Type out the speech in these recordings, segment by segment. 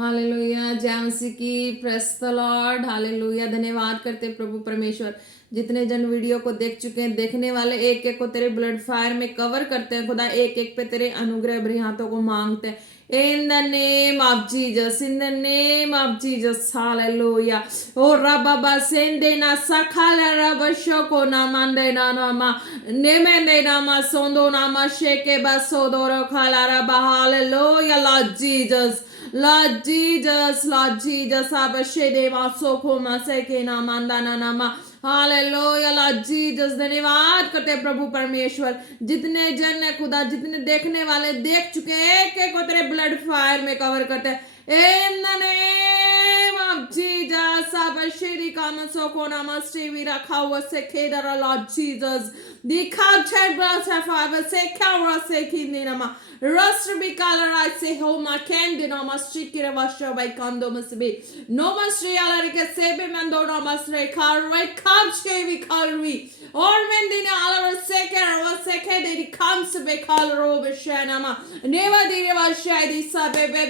Hallelujah, जय मसीह की, press the Lord. Hallelujah, धन्यवाद करते प्रभु परमेश्वर। जितने जन वीडियो को देख चुके हैं, देखने वाले एक एक को तेरे ब्लड फायर में कवर करते हैं खुदा, एक एक पे तेरे अनुग्रह भरी हाथों को मांगते हैं। In the name of Jesus, in the name of Jesus, hallelujah. Oh, Rababa sende na sakala rabashoko na mande na nama nemende nama sondo nama sheke basodoro kala raba. Hallelujah, Lord Jesus. Lord Jesus, Lord Jesus, Abashede Masoko Maseke Namandana Nama। Hallelujah Lord Jesus, धन्यवाद करते हैं प्रभु परमेश्वर। जितने जन है खुदा, जितने देखने वाले देख चुके हैं, एक एक को तेरे ब्लड फायर में कवर करते हैं। In the name of Jesus, अबशरी कामसोको नमस्ते वीरा खाओ से खेदरा लॉर्ड जीसस दिखा छेबरा से फावर से खाओ से किन्नी नमा Rust be color I say home I can do no must chick it washer by condo must be no must reality sebe mando no must re car right come shavy calorie or when the all second or second it comes to be color over shanama never did ever shy this baby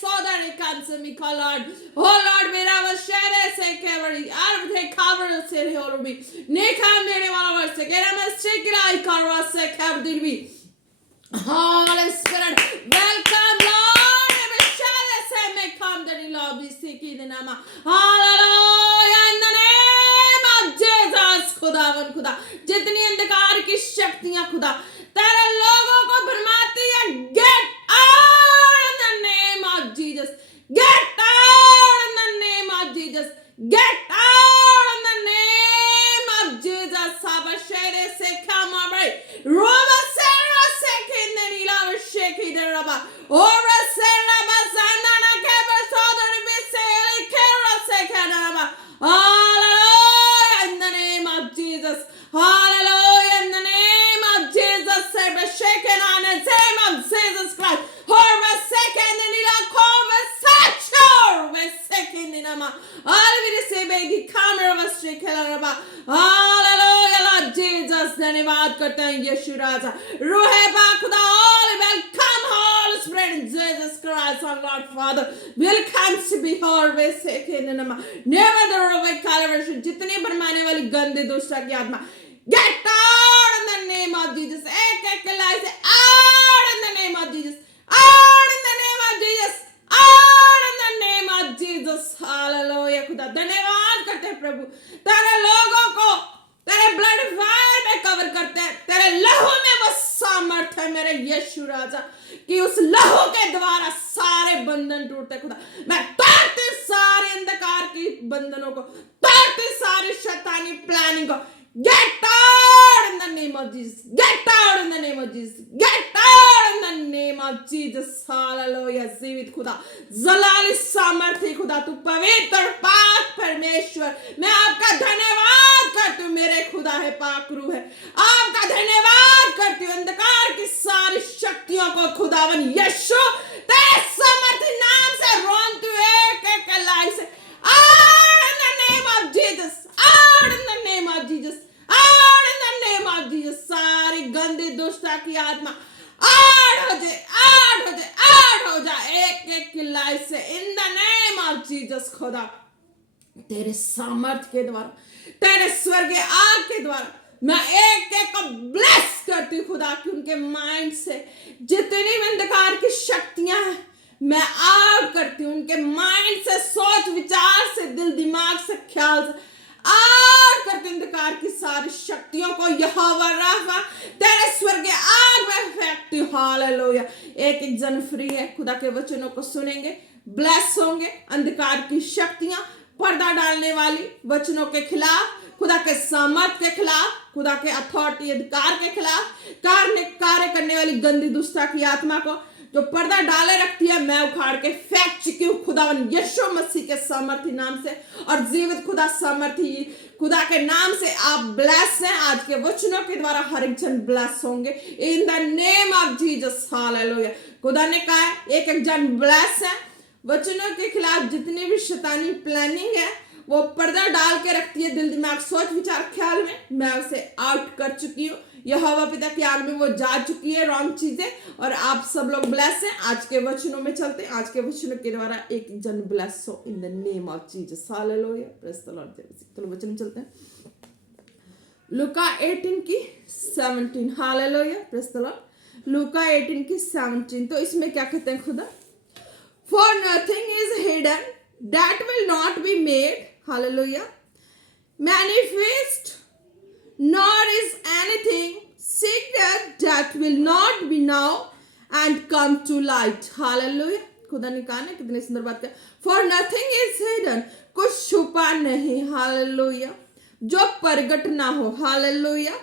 so that it comes to me colored oh Lord मेरा वशारे से query are थे cover से हो रही ने काम देने वाला से केरा में स्टिकला इकारा से केव Dehlvi Holy Spirit, welcome, Lord. Vishale se me come the lobby seeking the nama. Hallelujah in the name of Jesus. खुदावन खुदा जितनी अंधकार की शक्तियां खुदा तेरे लोगों को भरमाती है, get out in the name of Jesus. Get out in the name of Jesus. Get out in the name of Jesus. Sabashere se come away. Roma se shaky the rubber. Ora seraba zanana keba soda biseli kera sekanaba. Hallelujah in the name of Jesus. Hallelujah in the name of Jesus. Serba shaken on the name of Jesus Christ. Horva second in the coma satur with second in ama. All we say baby camera of a strikeraba. Hallelujah Lord Jesus. धन्यवाद करते हैं यीशु राजा। रूहे खुदा welcome Holy Spirit Jesus Christ our Lord Father welcome to be always second in nama never the rover calibration जितनी भरमाने वाली गंदे दुष्टा की आत्मा get out in the name of Jesus एक एक लाइन से out in the name of Jesus out in the name of Jesus out in the name of Jesus hallelujah खुदा धन्यवाद करते हैं प्रभु तेरे लोगों को तेरे ब्लड फायर में कवर करते हैं, तेरे लहू में वो सामर्थ है मेरे यीशु राजा कि उस लहू के द्वारा सारे बंधन टूटते खुदा। मैं तोड़ती सारे अंधकार की बंधनों को, तोड़ती सारी शैतानी प्लानिंग को। Get out in the name of Jesus. Get out in the name of Jesus. Get out in the name of Jesus. Hallelujah. जीवित खुदा, जलाली सामर्थी खुदा, तू पवित्र पाक परमेश्वर, मैं आपका धन्यवाद करती हूँ। मेरे खुदा है, पाक रूह है, आपका धन्यवाद करती हूँ। अंधकार की सारी शक्तियों को खुदावन यीशु तेरे सामर्थी नाम से रोनती हूँ, एक एक लाई से out in the name of Jesus. Out in the name of Jesus. Out in the name of Jesus. सारी गंदी दुष्टा की आत्मा out हो जाए, out हो जाए, out हो जाए एक एक की लाइफ से in the name of Jesus। खुदा तेरे सामर्थ के द्वारा, तेरे स्वर्गीय आग के द्वारा मैं एक एक को ब्लेस करती हूँ खुदा कि उनके माइंड से जितनी भी अंधकार की शक्तियां हैं मैं आउट करती हूँ। उनके माइंड से, सोच विचार से, दिल दिमाग से, ख्याल से आउट करती हूँ अंधकार की सारी शक्तियों को। यहोवा राफा तेरे स्वर्गीय आग में फेंकती हूँ। हालेलुया। एक एक जन फ्री है, खुदा के वचनों को सुनेंगे, ब्लेस होंगे। अंधकार की शक्तियां पर्दा डालने वाली वचनों के खिलाफ, खुदा के सामर्थ के खिलाफ, खुदा के अथॉरिटी अधिकार के खिलाफ कार्य करने वाली गंदी दुष्टा की आत्मा को जो पर्दा डाले रखती है, मैं उखाड़ के फेंक चुकी हूँ खुदावन यीशु मसीह के सामर्थी नाम से। और जीवित खुदा सामर्थी खुदा के नाम से आप ब्लेस हैं। आज के वचनों के द्वारा हर एक जन ब्लेस होंगे इन the name of Jesus. Hallelujah. खुदा ने कहा एक एक जन ब्लेस है। वचनों के खिलाफ जितनी भी शैतानी प्लानिंग है वो पर्दा डाल के रखती है दिल दिमाग सोच विचार ख्याल में, मैं उसे आउट कर चुकी हूँ यहोवा पिता की आग में वो जा चुकी है रॉन्ग चीजें, और आप सब लोग ब्लेस हैं। आज के वचनों में चलते हैं, आज के वचनों के द्वारा एक जन ब्लेस हो इन the name of Jesus, hallelujah, praise the Lord. चलो वचन में चलते हैं, लूका 18 की 17, हालेलुया, प्रेज द लॉर्ड। लूका 18 की 17, तो इसमें क्या कहते हैं खुदा, for nothing is hidden that will not be made, hallelujah, manifest, nor is anything secret that will not be now and come to light, hallelujah। खुदा ने कहा ना, कितनी सुंदर बात है, for nothing is hidden, कुछ छुपा नहीं, हालेलुया, जो प्रगट ना हो, hallelujah,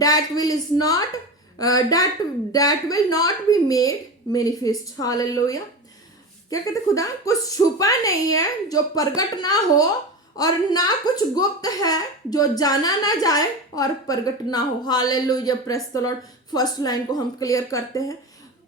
that will is not that will not be made manifest, hallelujah. क्या कहते खुदा, कुछ छुपा नहीं है जो प्रगट ना हो, और ना कुछ गुप्त है जो जाना ना जाए और प्रगट ना हो, hallelujah, praise the Lord. First line को हम क्लियर करते हैं,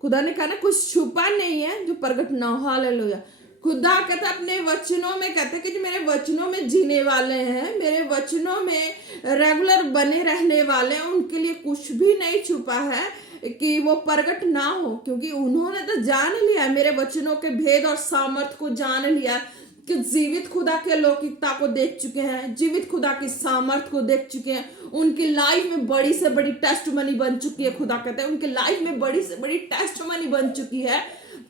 खुदा ने कहा ना कुछ छुपा नहीं है जो प्रगट ना हो, हालेलुया। खुदा कहता अपने वचनों में, कहते कि जो मेरे वचनों में जीने वाले हैं, मेरे वचनों में रेगुलर बने रहने वाले हैं, उनके लिए कुछ भी नहीं छुपा है कि वो प्रगट ना हो, क्योंकि उन्होंने तो जान लिया, मेरे वचनों के भेद और सामर्थ को जान लिया, कि जीवित खुदा के लौकिकता को देख चुके हैं, जीवित खुदा की सामर्थ को देख चुके हैं, उनकी लाइफ में बड़ी से बड़ी टेस्टमनी बन चुकी है। खुदा कहते हैं उनकी लाइफ में बड़ी से बड़ी टेस्टमनी बन चुकी है,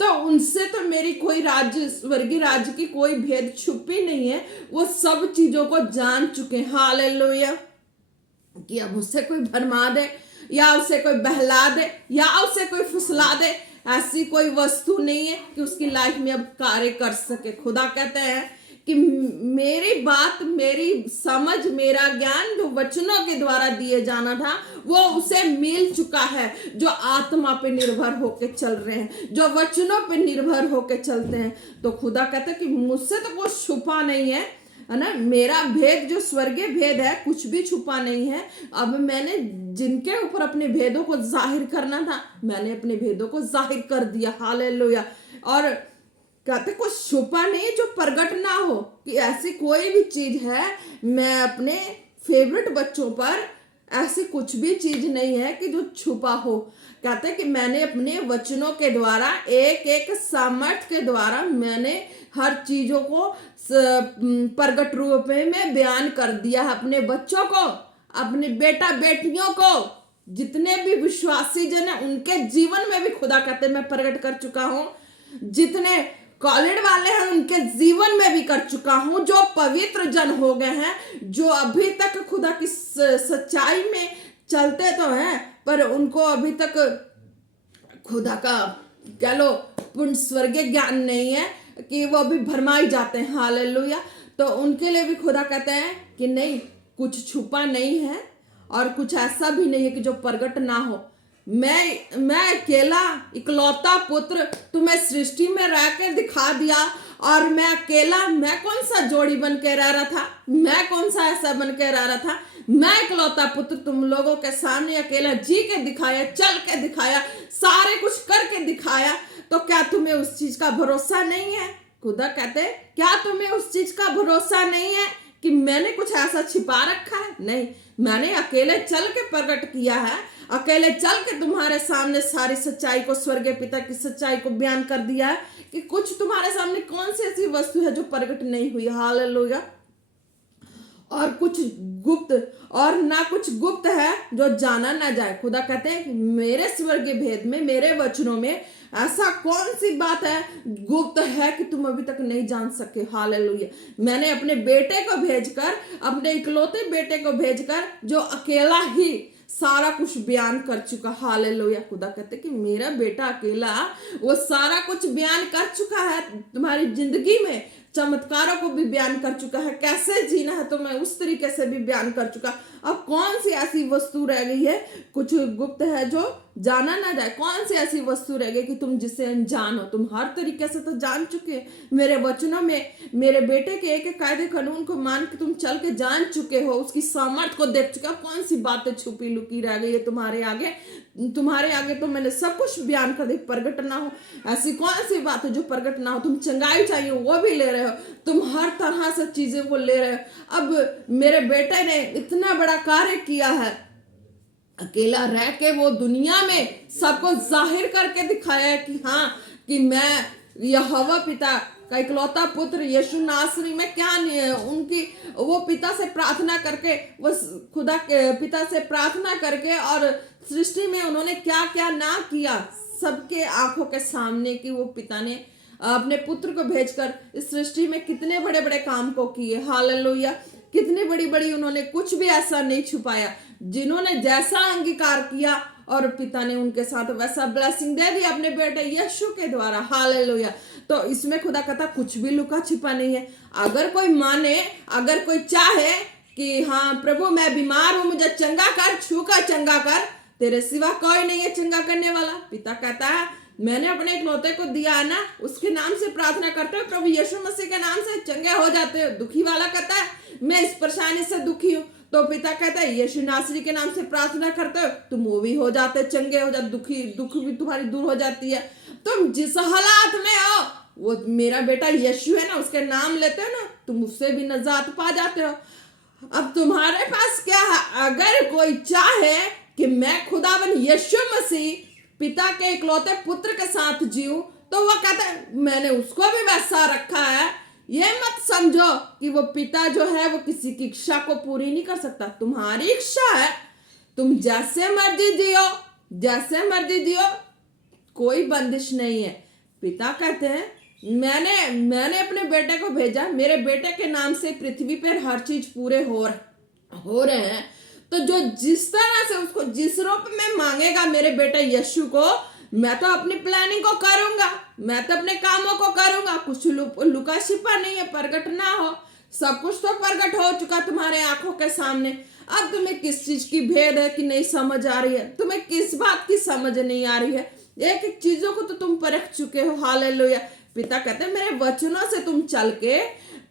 तो उनसे तो मेरी कोई राज्य, स्वर्गीय राज्य की कोई भेद छुपी नहीं है, वो सब चीजों को जान चुके हैं, हालेलुया। कि अब उससे कोई भरमा दे, या उसे कोई बहला दे, या उसे कोई फुसला दे, ऐसी कोई वस्तु नहीं है कि उसकी लाइफ में अब कार्य कर सके। खुदा कहते हैं कि मेरी बात, मेरी समझ, मेरा ज्ञान जो वचनों के द्वारा दिए जाना था वो उसे मिल चुका है, जो आत्मा पे निर्भर होके चल रहे हैं, जो वचनों पे निर्भर होके चलते हैं। तो खुदा कहते हैं कि मुझसे तो कुछ छुपा नहीं है ना, मेरा भेद जो स्वर्गीय भेद है कुछ भी छुपा नहीं है। अब मैंने जिनके ऊपर अपने भेदों को जाहिर करना था, मैंने अपने भेदों को जाहिर कर दिया, हालेलुया। और कहते कुछ छुपा नहीं जो प्रगट ना हो, कि ऐसी कोई भी चीज है, मैं अपने फेवरेट बच्चों पर ऐसी कुछ भी चीज नहीं है कि जो छुपा हो। कहते कि मैंने अपने वचनों के द्वारा, एक एक सामर्थ के द्वारा मैंने हर चीजों को प्रगट रूप में बयान कर दिया है अपने बच्चों को, अपने बेटा बेटियों को, जितने भी विश्वासी जन है उनके जीवन में भी खुदा कहते मैं प्रकट कर चुका हूं, जितने कॉलेज वाले हैं उनके जीवन में भी कर चुका हूं, जो पवित्र जन हो गए हैं, जो अभी तक खुदा की सच्चाई में चलते तो हैं पर उनको अभी तक खुदा का कह लो पूर्ण स्वर्गीय ज्ञान नहीं है, कि वो अभी भरमाई जाते हैं, हालेलुया। तो उनके लिए भी खुदा कहते हैं कि नहीं, कुछ छुपा नहीं है और कुछ ऐसा भी नहीं है कि जो प्रगट ना हो। मैं अकेला इकलौता पुत्र तुम्हें सृष्टि में रह के दिखा दिया, और मैं अकेला, मैं कौन सा जोड़ी बन के रह रहा था, मैं कौन सा ऐसा बन के रह रहा था, मैं इकलौता पुत्र तुम लोगों के सामने अकेला जी के दिखाया, चल के दिखाया, सारे कुछ करके दिखाया। तो क्या तुम्हें उस चीज का भरोसा नहीं है? खुदा कहते क्या तुम्हें उस चीज का भरोसा नहीं है कि मैंने कुछ ऐसा छिपा रखा है? नहीं, मैंने अकेले चल के प्रकट किया है, अकेले चल के तुम्हारे सामने सारी सच्चाई को, स्वर्गीय पिता की सच्चाई को बयान कर दिया है कि कुछ तुम्हारे सामने कौन सी ऐसी वस्तु है जो प्रकट नहीं हुई, हालेलुया। और कुछ गुप्त, और ना कुछ गुप्त है जो जाना ना जाए। खुदा कहते हैं मेरे स्वर्गीय भेद में, मेरे वचनों में ऐसा कौन सी बात है गुप्त है कि तुम अभी तक नहीं जान सके, हालेलुया। मैंने अपने बेटे को भेजकर, अपने इकलौते बेटे को भेजकर, जो अकेला ही सारा कुछ बयान कर चुका, हालेलुया। खुदा कहते कि मेरा बेटा अकेला वो सारा कुछ बयान कर चुका है, तुम्हारी जिंदगी में चमत्कारों को भी बयान कर चुका है, कैसे जीना है तो मैं उस तरीके से भी बयान कर चुका। अब कौन सी ऐसी वस्तु रह गई है कुछ गुप्त है जो जाना ना जाए? कौन सी ऐसी वस्तु रह गई कि तुम जिसे अनजान हो? तुम हर तरीके से तो जान चुके, मेरे वचनों में मेरे बेटे के एक एक कायदे कानून को मान के तुम चल के जान चुके हो, उसकी सामर्थ को देख चुके हो। कौन सी बातें छुपी लुकी रह गई है तुम्हारे आगे? तुम्हारे आगे तो मैंने सब कुछ बयान कर दी, प्रगट ना हो। ऐसी कौन सी बात है जो प्रगट ना हो? तुम चंगाई चाहिए वो भी ले रहे हो, तुम हर तरह से चीजें को ले रहे हो। अब मेरे बेटे ने इतना बड़ा कार्य किया है, अकेला रह के वो दुनिया में सबको जाहिर करके दिखाया कि हाँ, कि मैं यहोवा पिता का इकलौता पुत्र यीशु नासरी में क्या नहीं है। उनकी वो पिता से प्रार्थना करके, वो खुदा के पिता से प्रार्थना करके और सृष्टि में उन्होंने क्या क्या ना किया, सबके आंखों के सामने कि वो पिता ने अपने पुत्र को भेजकर इस सृष्टि में कितने बड़े बड़े काम को किए। हालेलुया। कितनी बड़ी बड़ी उन्होंने कुछ भी ऐसा नहीं छुपाया। जिन्होंने जैसा अंगीकार किया और पिता ने उनके साथ वैसा ब्लेसिंग दे दिया अपने बेटे यीशु के द्वारा। हालेलुया। तो इसमें खुदा कहता कुछ भी लुका छिपा नहीं है। अगर कोई माने, अगर कोई चाहे कि हाँ प्रभु मैं बीमार हूं, मुझे चंगा कर, छू कर चंगा कर, तेरे सिवा कोई नहीं है चंगा करने वाला। पिता कहता है मैंने अपने इकलौते को दिया है ना, उसके नाम से प्रार्थना करते हो, प्रभु यीशु मसीह के नाम से चंगे हो जाते हो। दुखी वाला कहता है मैं इस परेशानी से दुखी हूँ, तो पिता कहता है यीशु नासरी के नाम से प्रार्थना करते हो, तुम वो भी हो जाते, चंगे हो जाते, दुख भी तुम्हारी दूर हो जाती है। तुम जिस हालात में हो, वो मेरा बेटा यीशु है ना, उसके नाम लेते हो ना, तुम उससे भी नजात पा जाते हो। अब तुम्हारे पास क्या है? अगर कोई चाहे कि मैं खुदावन यीशु मसीह पिता के इकलौते पुत्र के साथ जीऊं, तो वो कहता है मैंने उसको भी वैसा रखा है। ये मत समझो कि वो पिता जो है वो किसी की इच्छा को पूरी नहीं कर सकता। तुम्हारी इच्छा है, तुम जैसे मर्जी जियो, जैसे मर्जी जियो, कोई बंदिश नहीं है। पिता कहते हैं मैंने अपने बेटे को भेजा, मेरे बेटे के नाम से पृथ्वी पर हर चीज पूरे हो रहे हैं। तो जो जिस तरह से उसको जिस रूप में मांगेगा मेरे बेटे यीशु को, मैं तो अपनी प्लानिंग को करूंगा, मैं तो अपने कामों को करूंगा। कुछ लुका छिपा नहीं है, प्रगट ना हो। सब कुछ तो प्रगट हो चुका तुम्हारे आंखों के सामने। अब तुम्हें किस चीज की भेद है कि नहीं समझ आ रही है, तुम्हें किस बात की समझ नहीं आ रही है, एक एक चीजों को तो तुम परख चुके हो। हालेलुया। पिता कहते हैं मेरे वचनों से तुम चल के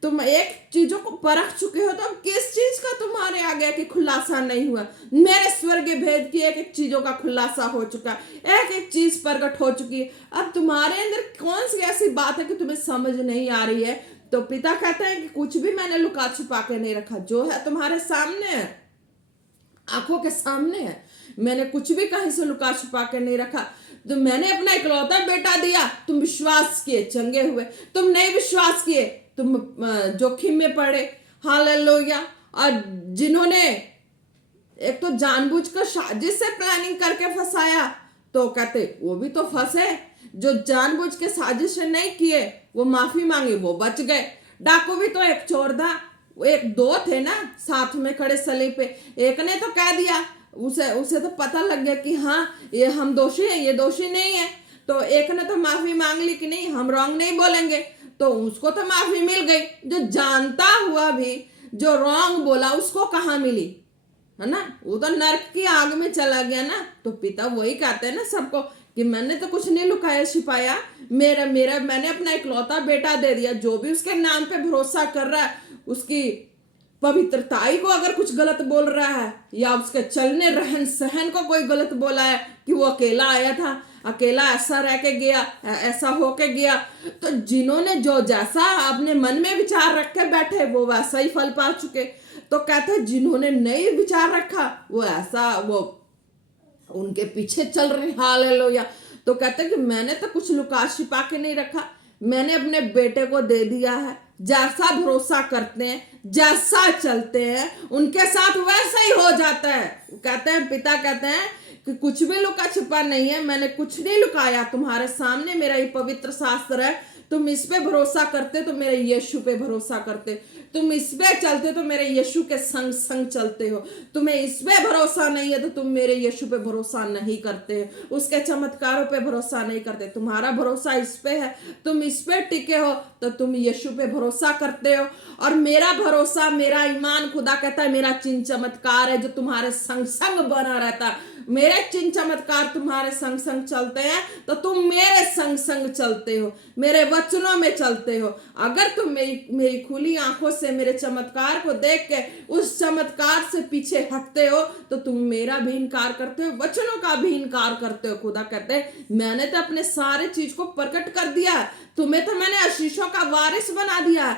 तुम एक चीजों को परख चुके हो, तो अब किस चीज का तुम्हारे आगे कि खुलासा नहीं हुआ? मेरे स्वर्गीय भेद की एक एक चीजों का खुलासा हो चुका, एक एक चीज प्रकट हो चुकी है। अब तुम्हारे अंदर कौन सी ऐसी बात है कि तुम्हें समझ नहीं आ रही है? तो पिता कहते हैं कि कुछ भी मैंने लुका छुपा के नहीं रखा, जो है तुम्हारे सामने है, आंखों के सामने है। मैंने कुछ भी कहीं से लुका छुपा के नहीं रखा। तो मैंने अपना इकलौता बेटा दिया, तुम विश्वास किए, चंगे हुए। तुम नहीं विश्वास किए, तुम जोखिम में पड़े। हालेलुया। और जिन्होंने एक तो जानबूझकर साजिश से प्लानिंग करके फंसाया, तो कहते वो भी तो फंसे। जो जानबूझ के साजिश नहीं किए वो माफी मांगे, वो बच गए। डाकू भी तो एक चोर था, एक दो थे ना साथ में खड़े सलीब पे। एक ने तो कह दिया, उसे तो पता लग गया कि हाँ ये हम दोषी हैं, ये दोषी नहीं है। तो एक ने तो माफी मांग ली कि नहीं हम रॉन्ग नहीं बोलेंगे, तो उसको तो माफी मिल गई। जो जानता हुआ भी जो रॉन्ग बोला उसको कहाँ मिली, है ना? वो तो नरक की आग में चला गया ना। तो पिता वही कहते हैं ना सबको कि मैंने तो कुछ नहीं लुकाया छिपाया, मैंने अपना इकलौता बेटा दे दिया। जो भी उसके नाम पे भरोसा कर रहा है, उसकी पवित्रताई को अगर कुछ गलत बोल रहा है, या उसके चलने रहन सहन को कोई गलत बोला है कि वो अकेला आया था, अकेला ऐसा रह के गया, ऐसा होके गया, तो जिन्होंने जो जैसा अपने मन में विचार रख के बैठे वो वैसा ही फल पा चुके। तो कहते हैं जिन्होंने नहीं विचार रखा वो ऐसा वो उनके पीछे चल रहे। हालेलुया। तो कहते हैं कि मैंने तो कुछ लुका छिपा के नहीं रखा, मैंने अपने बेटे को दे दिया है। जैसा भरोसा करते हैं, जैसा चलते हैं, उनके साथ वैसा ही हो जाता है। कहते हैं पिता कहते हैं कि कुछ भी लुका छिपा नहीं है, मैंने कुछ नहीं लुकाया, तुम्हारे सामने मेरा ये पवित्र शास्त्र है। तुम इस पे भरोसा करते तो मेरे यीशु पे भरोसा करते, तुम इस पे चलते तो मेरे यीशु के संग संग चलते हो। तुम्हें इस पे भरोसा नहीं है तो तुम मेरे यीशु पे भरोसा नहीं करते, उसके चमत्कारों पे भरोसा नहीं करते। तुम्हारा भरोसा इस पे है, तुम इस पे टिके हो तो तुम यीशु पे भरोसा करते हो। और मेरा भरोसा, मेरा ईमान, खुदा कहता है मेरा चिन्ह चमत्कार है जो तुम्हारे संग संग बना रहता है। मेरे चिन्ह चमत्कार तुम्हारे संग संग चलते हैं तो तुम मेरे संग संग चलते हो, मेरे वचनों में चलते हो। अगर तुम मेरी खुली आंखों से मेरे चमत्कार को देख के उस चमत्कार से पीछे हटते हो तो तुम मेरा भी इनकार करते हो, वचनों का भी इनकार करते हो। खुदा कहते हैं मैंने तो अपने सारे चीज को प्रकट कर दिया, तुम्हें तो मैंने आशीषों का वारिस बना दिया।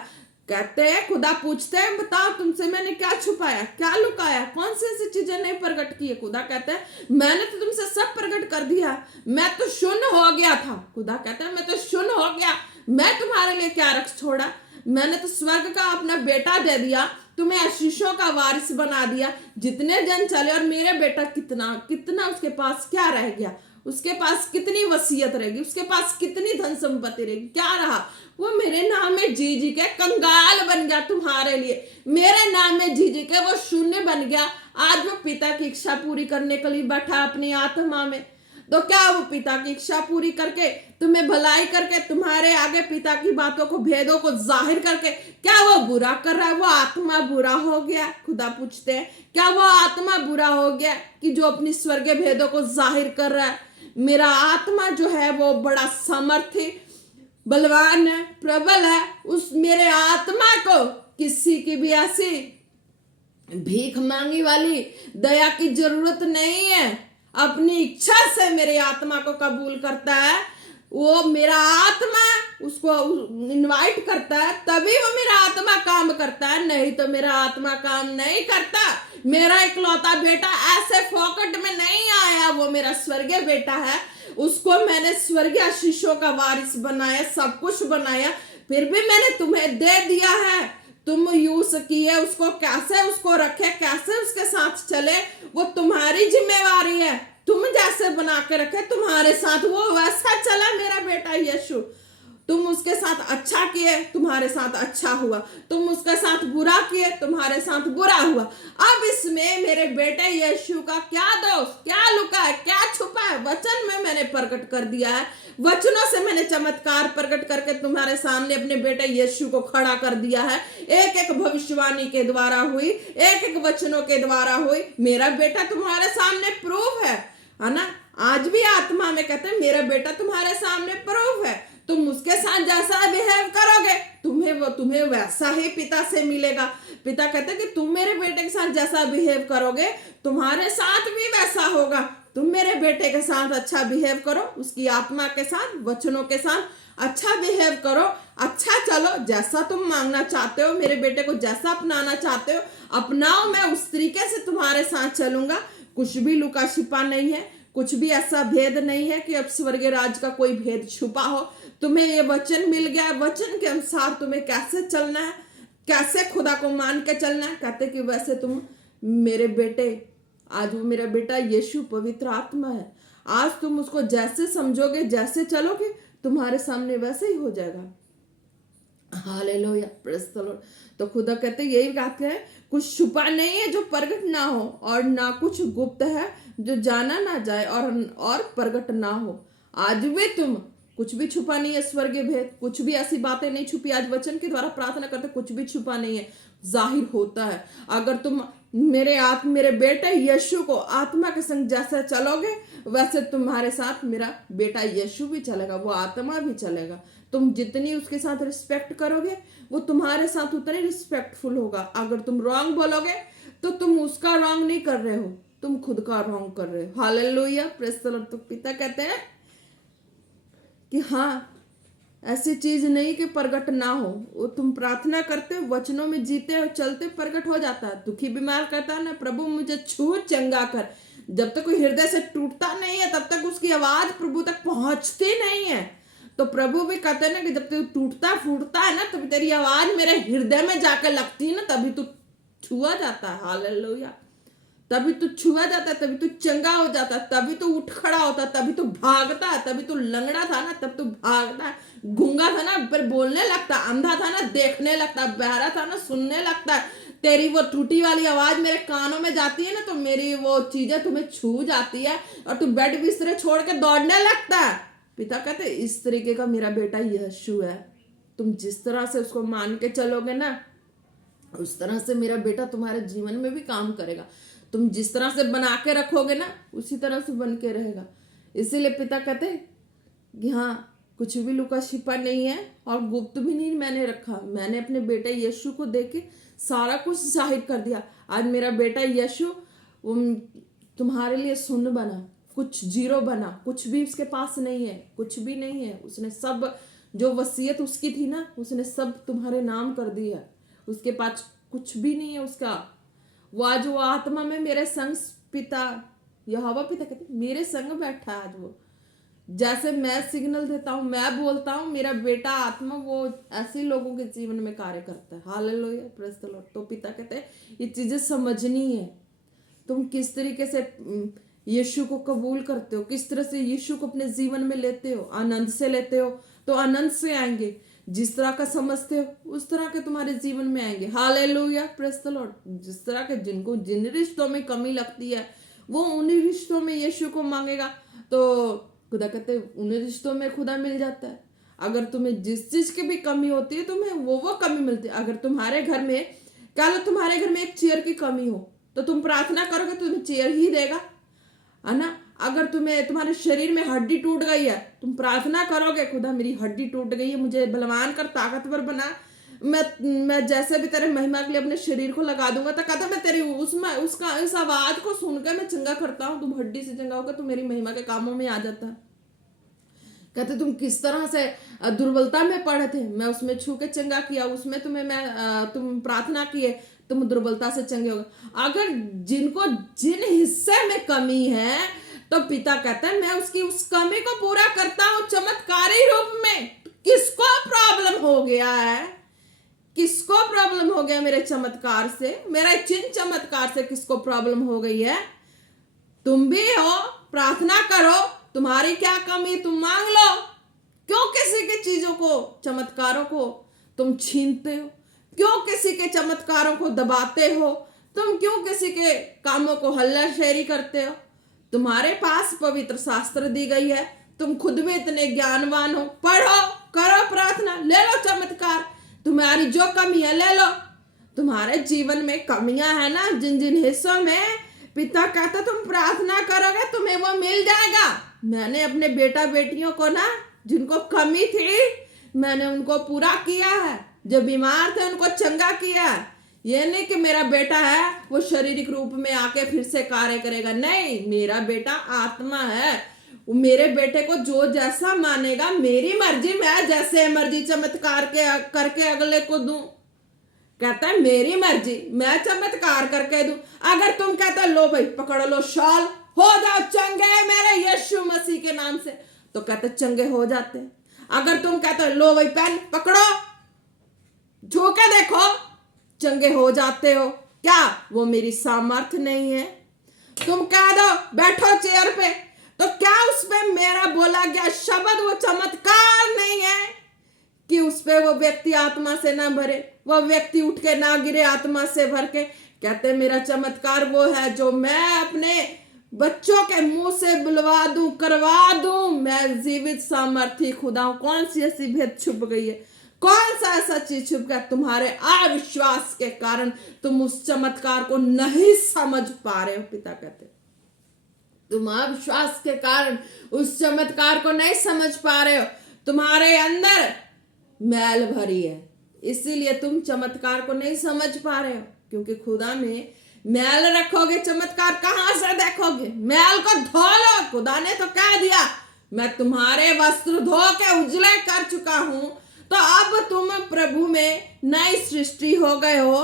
कहते हैं, खुदा पूछते हैं, बताओ तुमसे मैंने क्या छुपाया, क्या लुकाया, कौन सी ऐसी चीजें नहीं प्रकट की है। खुदा कहते हैं मैंने तो तुमसे सब प्रकट कर दिया, मैं तो शून्य हो गया था। खुदा कहता है मैं तो शून्य हो गया, मैं तुम्हारे लिए क्या रख छोड़ा। मैंने तो स्वर्ग का अपना बेटा दे दिया, तुम्हें आशीषों का वारिस बना दिया। जितने जन चले और मेरे बेटा कितना कितना उसके पास क्या रह गया, उसके पास कितनी वसीयत रहेगी, उसके पास कितनी धन संपत्ति रहेगी, क्या रहा। वो मेरे नाम में जी जी के कंगाल बन गया तुम्हारे लिए, मेरे नाम में जी जी के वो शून्य बन गया। आज वो पिता की इच्छा पूरी करने के लिए बैठा अपनी आत्मा में। तो क्या वो पिता की इच्छा पूरी करके, तुम्हें भलाई करके, तुम्हारे आगे पिता की बातों को, भेदों को जाहिर करके, क्या वो बुरा कर रहा है? वो आत्मा बुरा हो गया? खुदा पूछते हैं क्या वो आत्मा बुरा हो गया कि जो अपनी स्वर्गीय भेदों को जाहिर कर रहा है? मेरा आत्मा जो है वो बड़ा समर्थी, बलवान है, प्रबल है। उस मेरे आत्मा को किसी की भी ऐसी भीख मांगी वाली दया की जरूरत नहीं है। अपनी इच्छा से मेरे आत्मा को कबूल करता है, वो मेरा आत्मा उसको इनवाइट करता है, तभी वो मेरा आत्मा काम करता है, नहीं तो मेरा आत्मा काम नहीं करता। मेरा इकलौता बेटा ऐसे फोकट में नहीं आया, वो मेरा स्वर्गीय बेटा है। उसको मैंने स्वर्गीय आशीषों का वारिस बनाया, सब कुछ बनाया, फिर भी मैंने तुम्हें दे दिया है। तुम यूज किए उसको, कैसे उसको रखे, कैसे उसके साथ चले, वो तुम्हारी जिम्मेवारी है। तुम जैसे बना के रखे तुम्हारे साथ वो वैसा चला मेरा बेटा यीशु। तुम उसके साथ अच्छा किए, तुम्हारे साथ अच्छा हुआ। तुम उसके साथ बुरा किए, तुम्हारे साथ बुरा हुआ। अब इसमें मेरे बेटे यीशु का क्या दोष, क्या लुका है, क्या छुपा है? वचन में मैंने प्रकट कर दिया है। वचनों से मैंने चमत्कार प्रकट करके तुम्हारे सामने अपने बेटे यीशु को खड़ा कर दिया है। एक एक भविष्यवाणी के द्वारा हुई, एक एक वचनों के द्वारा हुई। मेरा बेटा तुम्हारे सामने प्रूफ है ना। आज भी आत्मा में कहते हैं मेरा बेटा तुम्हारे सामने प्रूफ है। तुम उसके साथ जैसा बिहेव करोगे, तुम्हें वैसा ही पिता से मिलेगा। पिता कहते हैं कि तुम मेरे बेटे के साथ जैसा बिहेव करोगे, तुम्हारे साथ भी वैसा होगा। तुम मेरे बेटे के साथ अच्छा बिहेव करो, उसकी आत्मा के साथ, वचनों के साथ अच्छा बिहेव करो, अच्छा चलो। जैसा तुम मांगना चाहते हो, मेरे बेटे को जैसा अपनाना चाहते हो अपनाओ। मैं उस तरीके से तुम्हारे साथ चलूंगा। कुछ भी लुका छिपा नहीं है, कुछ भी ऐसा भेद नहीं है कि अब स्वर्गीय राज का कोई भेद छुपा हो। तुम्हें ये वचन मिल गया, वचन के अनुसार तुम्हें कैसे चलना है, कैसे खुदा को मान के चलना है। कहते कि वैसे तुम मेरे बेटे, आज वो मेरा बेटा यीशु पवित्र आत्मा है, आज तुम उसको जैसे समझोगे, जैसे चलोगे, तुम्हारे सामने वैसे ही हो जाएगा। Hallelujah, praise the Lord. तो खुदा कहते यही बात है, कुछ छुपा नहीं है जो प्रगट ना हो, और ना कुछ गुप्त है जो जाना ना जाए और प्रगट ना हो। आज भी तुम कुछ भी छुपा नहीं है, स्वर्गीय भेद कुछ भी ऐसी बातें नहीं छुपी। आज वचन के द्वारा प्रार्थना करते कुछ भी छुपा नहीं है, जाहिर होता है। अगर तुम मेरे बेटे यीशु को आत्मा के संग जैसे चलोगे, वैसे तुम्हारे साथ मेरा बेटा यीशु भी चलेगा, वो आत्मा भी चलेगा। तुम जितनी उसके साथ रिस्पेक्ट करोगे, वो तुम्हारे साथ उतने रिस्पेक्टफुल होगा। अगर तुम रॉन्ग बोलोगे तो तुम उसका रॉन्ग नहीं कर रहे हो, तुम खुद का रॉन्ग कर रहे हो। Hallelujah, praise the Lord. तो पिता कहते हैं कि हाँ, ऐसी चीज नहीं कि प्रगट ना हो। वो तुम प्रार्थना करते हो, वचनों में जीते हो, चलते, प्रगट हो जाता है। दुखी बीमार कहता है ना, प्रभु मुझे छू चंगा कर। जब तक कोई हृदय से टूटता नहीं है, तब तक उसकी आवाज प्रभु तक पहुंचती नहीं है। तो प्रभु भी कहते हैं ना कि जब तक टूटता फूटता है ना, तभी तेरी आवाज मेरे हृदय में जाकर लगती है ना, तभी तू छुआ जाता है। हालेलुया, तभी तू छुआ जाता है, तभी तू चंगा हो जाता है, तभी तू उठ खड़ा होता है, तभी तू भागता है। तभी तू लंगड़ा था ना, तब तू भागता है। गूंगा था ना, फिर बोलने लगता, अंधा था ना, देखने लगता, बहरा था ना, सुनने लगता है। तेरी वो टूटी वाली आवाज मेरे कानों में जाती है ना, तो मेरी वो चीजें तुम्हें छू जाती है और तू बेड बिस्तरे छोड़ के दौड़ने लगता है। पिता कहते इस तरीके का मेरा बेटा यीशु है। तुम जिस तरह से उसको मान के चलोगे ना, उस तरह से मेरा बेटा तुम्हारे जीवन में भी काम करेगा। तुम जिस तरह से बना के रखोगे ना, उसी तरह से बन के रहेगा। इसीलिए पिता कहते कि हाँ, कुछ भी लुका छिपा नहीं है और गुप्त भी नहीं मैंने रखा। मैंने अपने बेटे यीशु को देके सारा कुछ जाहिर कर दिया। आज मेरा बेटा यीशु तुम्हारे लिए शून्य बना, कुछ जीरो बना, कुछ भी उसके पास नहीं है, कुछ भी नहीं है। उसने सब जो वसीयत उसकी थी ना, उसने सब तुम्हारे नाम कर दी है। उसके पास कुछ भी नहीं है उसका। वो आज वो आत्मा में मेरे संग पिता, यहोवा पिता कहते मेरे संग बैठा है आज वो। जैसे मैं सिग्नल देता हूँ, मैं बोलता हूँ, मेरा बेटा आत्मा वो ऐसे लोगों के जीवन में कार्य करता है। Hallelujah, praise the Lord. तो पिता कहते हैं ये चीजें समझनी है। तुम किस तरीके से यीशु को कबूल करते हो, किस तरह से यीशु को अपने जीवन में लेते हो, आनंद से लेते हो तो आनंद से आएंगे। जिस तरह का समझते हो उस तरह के तुम्हारे जीवन में आएंगे। Hallelujah, praise the Lord. जिस तरह के जिनको जिन रिश्तों में कमी लगती है वो उन्हीं रिश्तों में यीशु को मांगेगा तो खुदा कहते हैं उन्हीं रिश्तों में खुदा मिल जाता है। अगर तुम्हें जिस चीज की भी कमी होती है तुम्हें वो कमी मिलती है। अगर तुम्हारे घर में कह लो तुम्हारे घर में एक चेयर की कमी हो तो तुम प्रार्थना करोगे तो तुम्हें चेयर ही देगा, है ना। अगर तुम्हारे शरीर में हड्डी टूट गई है, तुम प्रार्थना करोगे खुदा मेरी हड्डी टूट गई है, मुझे बलवान कर, ताकतवर बना, मैं जैसे भी तेरे महिमा के लिए अपने शरीर को लगा दूंगा। तो कहता मैं तेरी उसमें उसका इस आवाज को सुनकर मैं चंगा करता हूँ। तुम हड्डी से चंगा होगा तो मेरी महिमा के कामों में आ जाता है। कहते तुम किस तरह से दुर्बलता में पड़े थे, मैं उसमें छू के चंगा किया, उसमें तुम प्रार्थना किए, तुम दुर्बलता से चंगे हो गए। अगर जिनको जिन हिस्से में कमी है तो पिता कहता है मैं उसकी उस कमी को पूरा करता हूं चमत्कारी रूप में। किसको प्रॉब्लम हो गया है, किसको प्रॉब्लम हो गया मेरे चमत्कार से, मेरे चिन्ह चमत्कार से किसको प्रॉब्लम हो गई है? तुम भी हो, प्रार्थना करो, तुम्हारी क्या कमी तुम मांग लो। क्यों किसी के चीजों को, चमत्कारों को तुम छीनते हो? क्यों किसी के चमत्कारों को दबाते हो? तुम क्यों किसी के कामों को हल्लाशेरी करते हो? तुम्हारे पास पवित्र शास्त्र दी गई है, तुम खुद भी इतने ज्ञानवान हो, पढ़ो, करो प्रार्थना, ले लो चमत्कार। तुम्हारी जो कमी है ले लो। तुम्हारे जीवन में कमियां है ना, जिन जिन हिस्सों में पिता कहता तुम प्रार्थना करोगे तुम्हें वो मिल जाएगा। मैंने अपने बेटा बेटियों को ना, जिनको कमी थी मैंने उनको पूरा किया है, जो बीमार थे उनको चंगा किया है। ये नहीं कि मेरा बेटा है वो शारीरिक रूप में आके फिर से कार्य करेगा, नहीं, मेरा बेटा आत्मा है। मेरे बेटे को जो जैसा मानेगा, मेरी मर्जी, मैं जैसे मर्जी चमत्कार करके अगले को दूं। कहता है मेरी मर्जी, मैं चमत्कार करके दूं। अगर तुम कहते लो भाई पकड़ लो शॉल, हो जाओ चंगे मेरे यीशु मसीह के नाम से, तो कहते चंगे हो जाते। अगर तुम कहते लो भाई पेन पकड़ो, झो के देखो, चंगे हो जाते हो। क्या वो मेरी सामर्थ्य नहीं है? तुम कह दो बैठो चेयर पे, तो क्या उसपे मेरा बोला गया शब्द वो चमत्कार नहीं है कि उसपे वो व्यक्ति आत्मा से ना भरे, वो व्यक्ति उठ के ना गिरे आत्मा से भर के? कहते मेरा चमत्कार वो है जो मैं अपने बच्चों के मुंह से बुलवा दूं, करवा दूं। मैं जीवित सामर्थ्य खुदा हूं। कौन सी ऐसी भेद छुप गई है? कौन सा ऐसा चीज छुप गया? तुम्हारे अविश्वास के कारण तुम उस चमत्कार को नहीं समझ पा रहे हो। पिता कहते तुम अविश्वास के कारण उस चमत्कार को नहीं समझ पा रहे हो। तुम्हारे अंदर मैल भरी है, इसीलिए तुम चमत्कार को नहीं समझ पा रहे हो। क्योंकि खुदा में मैल रखोगे चमत्कार कहां से देखोगे? मैल को धो लो। खुदा ने तो कह दिया मैं तुम्हारे वस्त्र धो के उजले कर चुका हूं, तो अब तुम प्रभु में नई सृष्टि हो गए हो,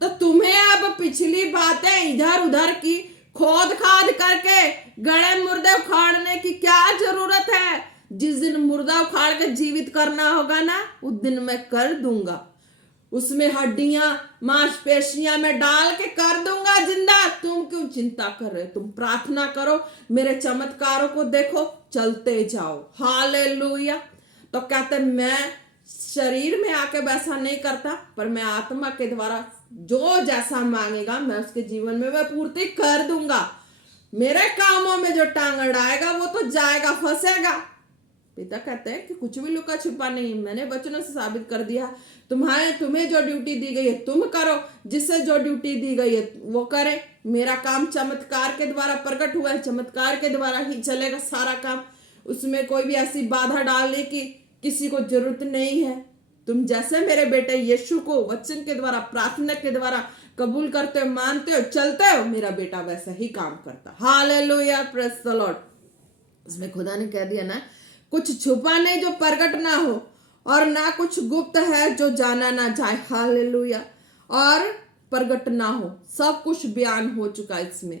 तो तुम्हें अब पिछली बातें इधर उधर की खोद खाद करके गड़े मुर्दे उखाड़ने की क्या जरूरत है? जिस दिन मुर्दा उखाड़ के जीवित करना होगा ना, उस दिन मैं कर दूंगा। उसमें हड्डियां मांसपेशियां में डाल के कर दूंगा जिंदा। तुम क्यों चिंता कर रहे हो? तुम प्रार्थना करो, मेरे चमत्कारों को देखो, चलते जाओ। हालेलुया। तो कहते मैं शरीर में आके वैसा नहीं करता, पर मैं आत्मा के द्वारा जो जैसा मांगेगा मैं उसके जीवन में वह पूर्ति कर दूंगा। मेरे कामों में जो टांग अड़ाएगा वो तो जाएगा, फंसेगा। पिता कहते हैं कि कुछ भी लुका छिपा नहीं, मैंने वचनों से साबित कर दिया। तुम्हें जो ड्यूटी दी गई है तुम करो, जिससे जो ड्यूटी दी गई है वो करे। मेरा काम चमत्कार के द्वारा प्रकट हुआ है, चमत्कार के द्वारा ही चलेगा सारा काम। उसमें कोई भी ऐसी बाधा डालने की किसी को जरूरत नहीं है। तुम जैसे मेरे बेटे यीशु को वचन के द्वारा, प्रार्थना के द्वारा कबूल करते हो, मानते हो, चलते हो, मेरा बेटा वैसा ही काम करता। Hallelujah, praise the Lord. उसमें खुदा ने कह दिया ना, कुछ छुपा नहीं जो प्रकट ना हो। और ना कुछ गुप्त है जो जाना ना जाए। हालेलुया। और प्रगट ना हो, सब कुछ बयान हो चुका इसमें।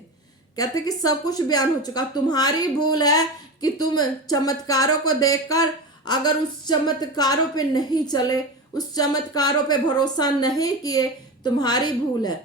कहते कि सब कुछ बयान हो चुका। तुम्हारी भूल है कि तुम चमत्कारों को देखकर अगर उस चमत्कारों पे नहीं चले, उस चमत्कारों पे भरोसा नहीं किए, तुम्हारी भूल है।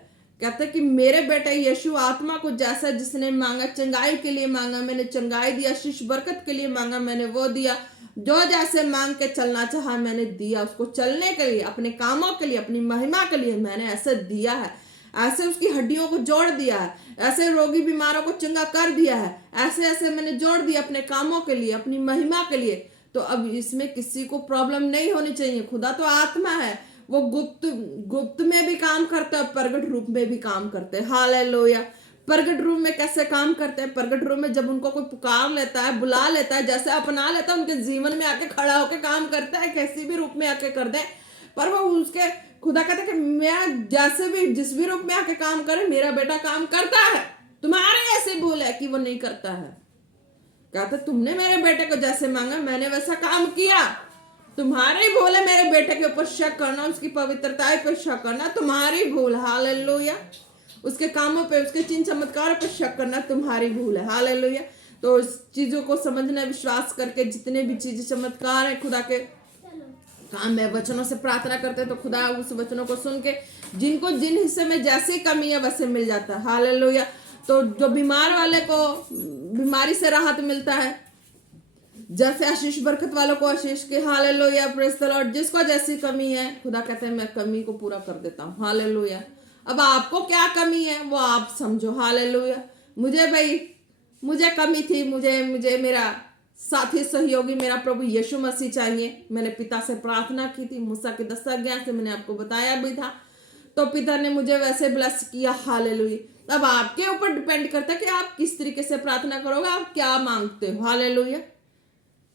कहते कि मेरे बेटे यीशु आत्मा को जैसा जिसने मांगा, चंगाई के लिए मांगा मैंने चंगाई दिया, शीश बरकत के लिए मांगा मैंने वो दिया, जो जैसे मांग के चलना चाहा मैंने दिया उसको, चलने के लिए, अपने कामों के लिए, अपनी महिमा के लिए मैंने ऐसे दिया है। ऐसे उसकी हड्डियों को जोड़ दिया है, ऐसे रोगी बीमारों को चंगा कर दिया है, ऐसे ऐसे मैंने जोड़ दिया अपने कामों के लिए, अपनी महिमा के लिए। तो अब इसमें किसी को प्रॉब्लम नहीं होनी चाहिए। खुदा तो आत्मा है, वो गुप्त में भी काम करता है, प्रगट रूप में भी काम करते हैं। हालेलुया। प्रगट रूप में कैसे काम करते हैं? प्रगट रूप में जब उनको कोई पुकार लेता है, बुला लेता है, जैसे अपना लेता है, उनके जीवन में आके खड़ा होकर काम करता है, कैसी भी रूप में आके कर दे, पर वो उसके खुदा कहता है कि मैं जैसे भी जिस भी रूप में आके काम करे मेरा बेटा काम करता है। तुम्हारी ऐसी भूल है कि वो नहीं करता है। कहता तुमने मेरे बेटे को जैसे मांगा मैंने वैसा काम किया। तुम्हारी भूल है मेरे बेटे के ऊपर शक करना, उसकी पवित्रता पर शक करना तुम्हारी भूल। हालेलुया। उसके कामों पे, उसके चिन्ह चमत्कारों पर शक करना तुम्हारी भूल है। हालेलुया। तो इस चीजों को समझना, विश्वास करके जितने भी चीजें चमत्कार है खुदा के काम में, वचनों से प्रार्थना करते हैं तो खुदा उस वचनों को सुन के जिनको जिन हिस्से में जैसी कमी है वैसे मिल जाता है। हालेलुया। तो जो बीमार वाले को बीमारी से राहत मिलता है, जैसे आशीष बरकत वालों को आशीष के। हालेलुया। Praise the Lord. जिसको जैसी कमी है खुदा कहते हैं मैं कमी को पूरा कर देता हूँ। हालेलुया। अब आपको क्या कमी है वो आप समझो। हालेलुया। मुझे कमी थी, मुझे मेरा साथी सहयोगी मेरा प्रभु यीशु मसीह चाहिए। मैंने पिता से प्रार्थना की थी, मूसा की 10 आज्ञा से मैंने आपको बताया भी था, तो पिता ने मुझे वैसे ब्लेस किया। हालेलुया। अब आपके ऊपर डिपेंड करता है कि आप किस तरीके से प्रार्थना करोगे, आप क्या मांगते हो। हालेलुया।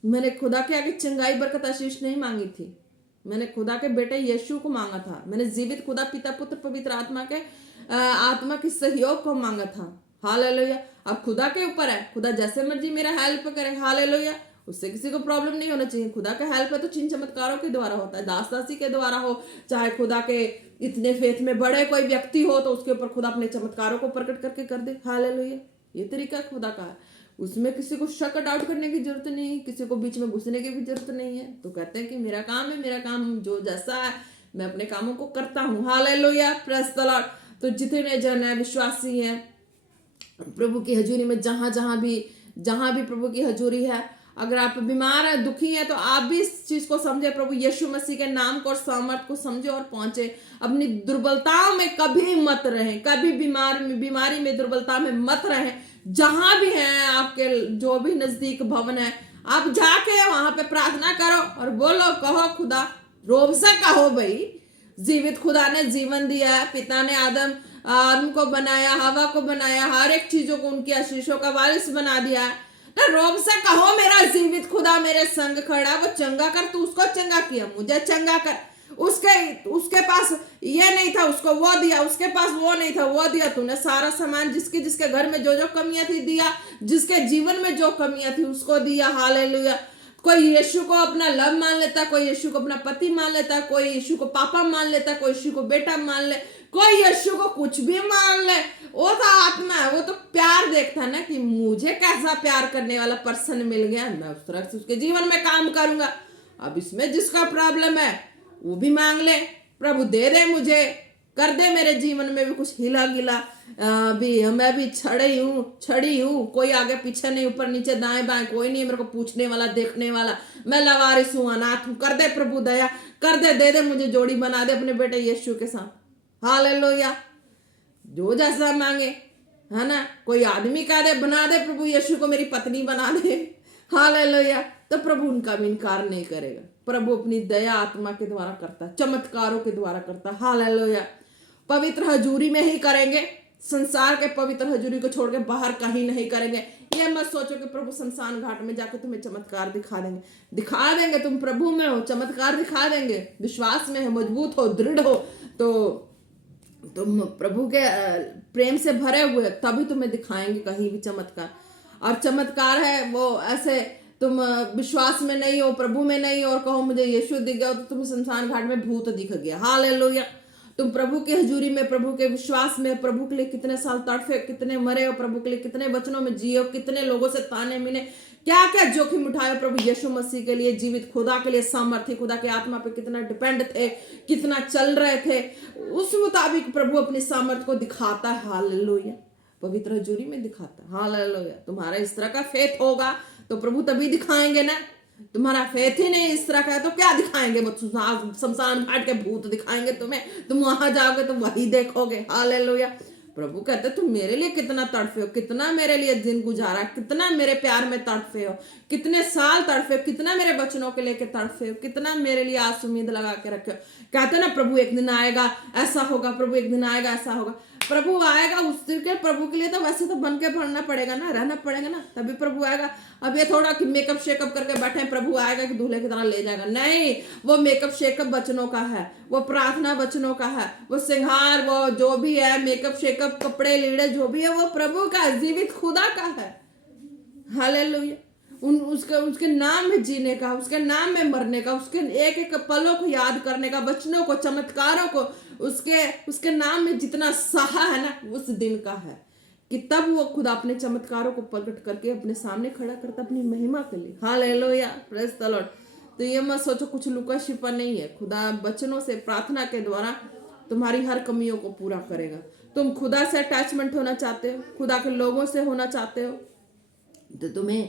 मैंने खुदा के आगे चंगाई बरकत आशीष नहीं मांगी थी, मैंने खुदा के बेटे यीशु को मांगा था। मैंने जीवित खुदा पिता पुत्र पवित्र आत्मा के सहयोग को मांगा था। हालेलुया। अब खुदा के ऊपर है, खुदा जैसे मर्जी मेरा हेल्प करे। हालेलुया। उससे किसी को प्रॉब्लम नहीं होना चाहिए। खुदा का हेल्प है तो चिन्ह चमत्कारों के द्वारा होता है, दास दासी के द्वारा हो, चाहे खुदा के इतने फेथ में बड़े कोई व्यक्ति हो तो उसके ऊपर खुदा अपने चमत्कारों को प्रकट करके कर दे। हालेलुया। ये तरीका खुदा का है, उसमें किसी को शक डाउट करने की जरूरत नहीं, किसी को बीच में घुसने की भी जरूरत नहीं है। तो कहते हैं कि मेरा काम है, मेरा काम जो जैसा है मैं अपने कामों को करता हूँ। हालेलुया। Praise the Lord. तो जितने जन है विश्वासी हैं प्रभु की हजूरी में, जहां भी प्रभु की हजूरी है, अगर आप बीमार है, दुखी है, तो आप भी इस चीज को समझे, प्रभु यीशु मसीह के नाम को और सामर्थ को समझे और पहुंचे। अपनी दुर्बलताओं में कभी मत रहे, कभी बीमारी में दुर्बलता में मत रहे। जहां भी हैं आपके जो भी नजदीक भवन है, आप जाके वहां पे प्रार्थना करो और बोलो, कहो खुदा, रोब से कहो भाई, जीवित खुदा ने जीवन दिया है, पिता ने आदम को बनाया, हवा को बनाया, हर एक चीजों को उनकी आशीषों का वारिस बना दिया है। तो रोब से कहो मेरा जीवित खुदा मेरे संग खड़ा, वो चंगा कर, तू उसको चंगा किया, मुझे चंगा कर। उसके पास ये नहीं था, उसको वो दिया, उसके पास वो नहीं था, वो दिया। तूने सारा सामान जिसके घर में जो कमियां थी दिया, जिसके जीवन में जो कमियां थी उसको दिया। हालेलुया। कोई यीशु को अपना लव मान लेता, कोई यीशु को अपना पति मान लेता, कोई यीशु को पापा मान लेता, कोई यीशु को बेटा मान ले, कोई यीशु को कुछ भी मान ले। वो तो आत्मा है, वो तो प्यार देखता है ना कि मुझे कैसा प्यार करने वाला पर्सन मिल गया, मैं उस तरह से उसके जीवन में काम करूंगा। अब इसमें जिसका प्रॉब्लम है वो भी मांग ले, प्रभु दे दे, मुझे कर दे, मेरे जीवन में भी कुछ हिला गिला भी, मैं भी छड़ी हूँ, कोई आगे पीछे नहीं, ऊपर नीचे दाएं बाएं कोई नहीं मेरे को पूछने वाला, देखने वाला, मैं लवारिस हूँ, अनाथ हूँ। कर दे प्रभु दया, कर दे, दे दे मुझे जोड़ी बना दे अपने बेटे यीशु के साथ। हालेलुया। जो जैसा मांगे, है ना, कोई आदमी कह दे बना दे प्रभु यीशु को मेरी पत्नी बना दे, हालेलुया, तो प्रभु उनका भी इनकार नहीं करेगा। प्रभु अपनी दया आत्मा के द्वारा करता, चमत्कारों के द्वारा करता। हालेलुया। पवित्र हजूरी में ही करेंगे, संसार के पवित्र हजूरी को छोड़ के बाहर कहीं नहीं करेंगे। ये मत सोचो कि प्रभु शमशान घाट में जाकर तुम्हें चमत्कार दिखा देंगे। तुम प्रभु में हो, चमत्कार दिखा देंगे। विश्वास में हो, मजबूत हो, दृढ़ हो, तो तुम प्रभु के प्रेम से भरे हुए, तभी तुम्हें दिखाएंगे कहीं भी चमत्कार। और चमत्कार है वो ऐसे तुम विश्वास में नहीं हो, प्रभु में नहीं हो और कहो मुझे यीशु दिख गया, तो तुम्हें शमशान घाट में भूत दिख गया। हालेलुया। तुम प्रभु की हजूरी में, प्रभु के विश्वास में, प्रभु के लिए कितने साल तड़फे, कितने मरे हो, प्रभु के लिए कितने वचनों में जिए हो, कितने लोगों से ताने मिले, क्या क्या जोखिम उठाए हो प्रभु यीशु मसीह के लिए, जीवित खुदा के लिए, सामर्थ्य खुदा के आत्मा पे कितना डिपेंड थे, कितना चल रहे थे, उस मुताबिक प्रभु अपनी सामर्थ्य को दिखाता है। हालेलुया। पवित्र हजूरी में दिखाता है। हालेलुया। तुम्हारा इस तरह का फेथ होगा तो प्रभु तभी दिखाएंगे ना। तुम्हारा फेथ ही नहीं इस तरह का है तो क्या दिखाएंगे? वो शमशान घाट के भूत दिखाएंगे तुम्हें, तुम वहां जाओगे तो वही देखोगे। हालेलुया। प्रभु कहते तुम मेरे लिए कितना तड़फे हो, कितना मेरे लिए दिन गुजारा, कितना मेरे प्यार में तड़फे हो, कितने साल तड़फे हो, कितना मेरे बचनों के लेके तड़फे हो, कितना मेरे लिए आस उम्मीद लगा के रखे हो। कहते ना प्रभु एक दिन आएगा ऐसा होगा, प्रभु एक दिन आएगा ऐसा होगा। प्रभु आएगा उस दिन के, प्रभु के लिए तो वैसे तो बन के पढ़ना पड़ेगा ना, रहना पड़ेगा ना, तभी प्रभु आएगा। अब ये थोड़ा कि मेकअप शेकअप करके बैठे हैं, प्रभु आएगा कि दूल्हे की तरह ले जाएगा, नहीं। वो मेकअप शेकअप बचनों का है, वो प्रार्थना बचनों का है, वो सिंगार, वो जो भी है मेकअप शेकअप, कपड़े लीड़े जो भी है, वो प्रभु का, जीवित खुदा का है। हालेलुया। उसके नाम में जीने का, उसके नाम में मरने का, उसके एक एक पलों को याद करने का, वचनों को, चमत्कारों को, उसके नाम में जितना सहा है ना, उस दिन का है कि तब वो खुदा अपने चमत्कारों को प्रकट करके अपने सामने खड़ा करता अपनी महिमा के लिए। हालेलुया। Praise the Lord. तो ये मत सोचो कुछ लुका छिपा नहीं है। खुदा वचनों से, प्रार्थना के द्वारा तुम्हारी हर कमियों को पूरा करेगा। तुम खुदा से अटैचमेंट होना चाहते हो, खुदा के लोगों से होना चाहते हो, तो तुम्हें